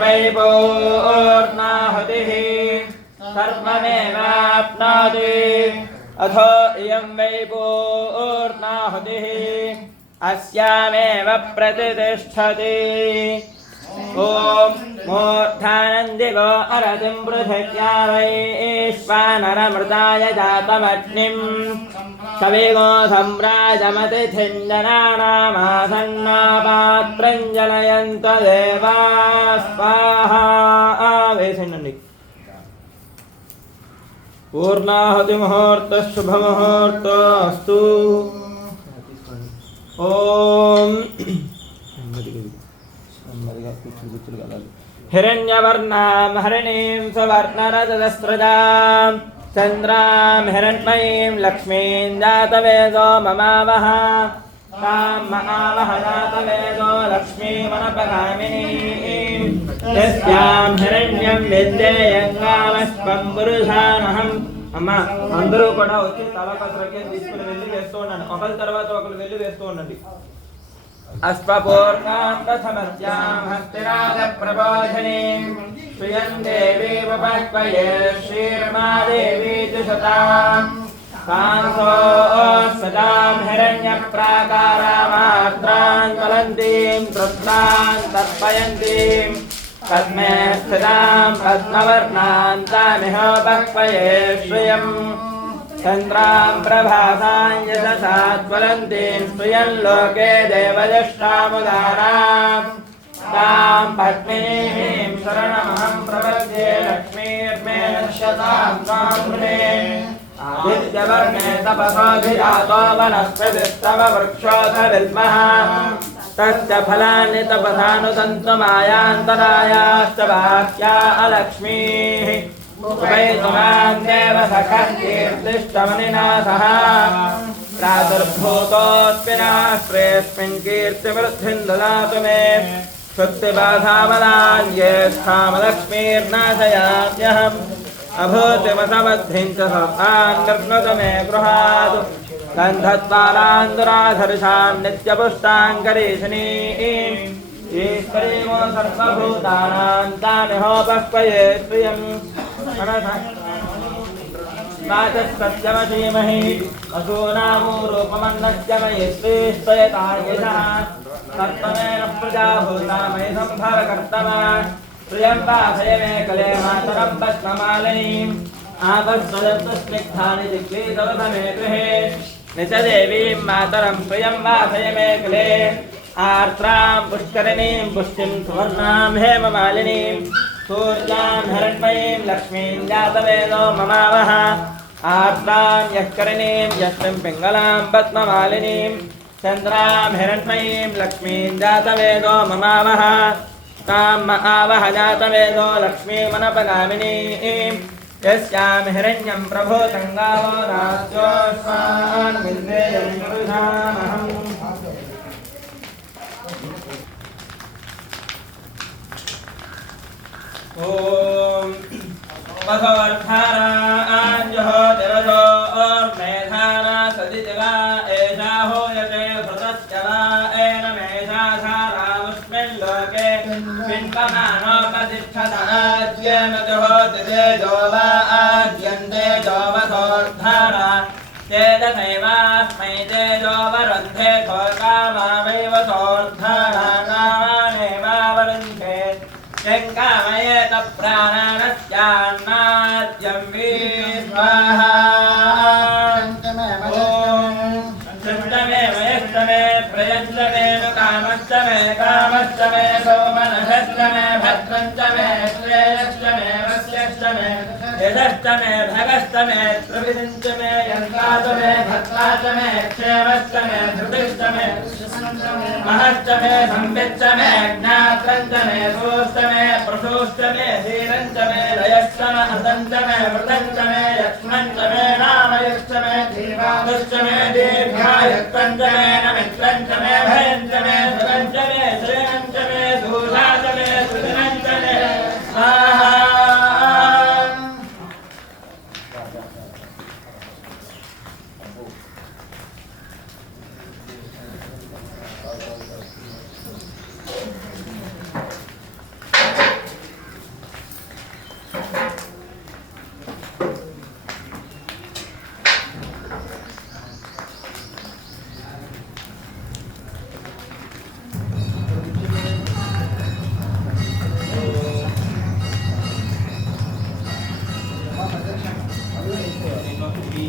वै पूर्णाहुतिः सर्वमेवाप्नोति अथो इयं वै पूर्णाहुतिः अस्यामेव प्रतिष्ठति ॐ मूर्धानन्दिवो अरतिं पृथिव्या वैश्वानरमृताय जातमग्निं कविगो सम्राजमतिथिं जनानामासन्नापात्रं जनयन्त देवा स्वाहा वेसिन्नंడి पूर्णाहुति मुहूर्त शुभमुहूर्तस्तु ओम हिरण्यवर्णां हरिणीं सुवर्णरजतस्रजां चन्द्रां हिरण्मयीं लक्ष्मीं जातवेदो ममावह तां महावह जातवेदो लक्ष्मीमनपगामिनीं यस्यां हिरण्यं विद्येयङ्गामस्त्वं पुरुषानहम् అమ్మ అందరూ కూడా వచ్చి తలపత్రకి తీసుకుని వెళ్ళి వేస్తూ ఉండండి ఒకరి తర్వాత ఒకరు వెళ్ళి వేస్తూ ఉండండి అశ్వపూర్ణాం ప్రథమస్యాం హస్తిరాజ ప్రబోధినీం శ్రియం దేవీ ఉపస్వయే శ్రీర్మాదేవీ దుషతాం కాంసో సదాం హిరణ్యప్రాకారామాత్రాం జ్వలంతీం కృష్ణాం తర్పయంతీం पद्मे स्थितां पद्मवर्णां तामिहोपक्वये श्रियं चन्द्रां प्रभासां यशसा ज्वलन्तीं श्रियं लोके देवयष्टामुदारां तां पद्मिनीं शरणमहं प्रपद्ये लक्ष्मीर्मे नश्यतां कामृणे आदित्यवर्णे तपसोऽधिजातो वनस्पतिस्तव वृक्षोऽथ विद्मः तस्य फलानि तपसानुसन्तु मायान्तरायाश्च वाक्या अलक्ष्मीः उपैतुमां देवसखः कीर्तिष्टमनिना सह प्रादुर्भूतोऽस्मि नास्त्रेऽस्मिन् कीर्तिवृद्धिं ददातु मे शुक्तिबाधावदान्येस्थामलक्ष्मीर्नाशयाम्यहम् अभूतिमसमद्धिं च सत्तान् निर्णुत मे गृहात् गन्धद्वारान्दुराधर्षां नित्यपुष्टां करीशिनीं ईश्वरीमो सर्वभूतानां तामिहोपक्वये श्रियं वाचस्पत्यमशीमहि वसूनामो रूपमन्नस्य मयि श्रीश्वयतायशः कर्तमेन प्रजाभूता मयि सम्भवकर्तमा प्रियं वासय मे कले मातरं पद्ममालिनीम् आपस्वदन्तु स्निग्धानि दिग्लीतवथ मे गृहे निचदेवीं मातरं प्रियं वासय मे कुले आर्द्रां पुष्करिणीं पुष्टिं सुवर्णां हेममालिनीं सूर्यां हिरण्मयीं लक्ष्मीं जातवेदो ममावह आर्द्रां यःकरिणीं यष्टिं पिङ्गलां पद्ममालिनीं चन्द्रां हिरण्मयीं लक्ष्मीं जातवेदो ममावह तां महावह जातवेदो लक्ष्मीमनपगामिनीं यस्यां हिरण्यं प्रभूतं गावो राजोऽस्मान् विद्येयं पुरुषामहम् ॐ वसोऽर्थाराञ्जहो देवतो मेधाना सदिजगा एषा हूयते धृतस्य वा एनमेषा धारामुष्मिन् लोके पिण्डमानोपतिष्ठतनाद्यमजहोति तेजो वा आद्यन्ते जोवसोऽर्थारा चेदसैवास्मै तेजो वरुन्धे कामावैव सोऽर्थारा कामानेवावरुन्धे यङ्कामयेत प्राणानस्यान्नाद्यं विस्वाहा सृष्टमे वयस्तमे प्रयच्छमे कामस्तमे कामस्तमे सोमनसस्तमे भद्रन्तमे श्रेयस्तमे वस्यस्तमे यशस्तमे भगस्तमे प्रविदन्तमे यन्त्रातमे भद्रातमे क्षेमस्तमे धृतिस्तमे महस्तमे संवित्तमे ज्ञात्रन्तमे सोस्तमे प्रसोस्तमे धीरन्तमे लयस्तमे हृदन्तमे मृदन्तमे यक्ष्मन्तमे नामयस्तमे धीवादस्तमे दीर्घायुक्तन्तमे नमित्रन्तमे भयन्तमे सुरन्तमे श्रेयन्तमे दूषातमे सुदिनन्तमे स्वाहा ఇది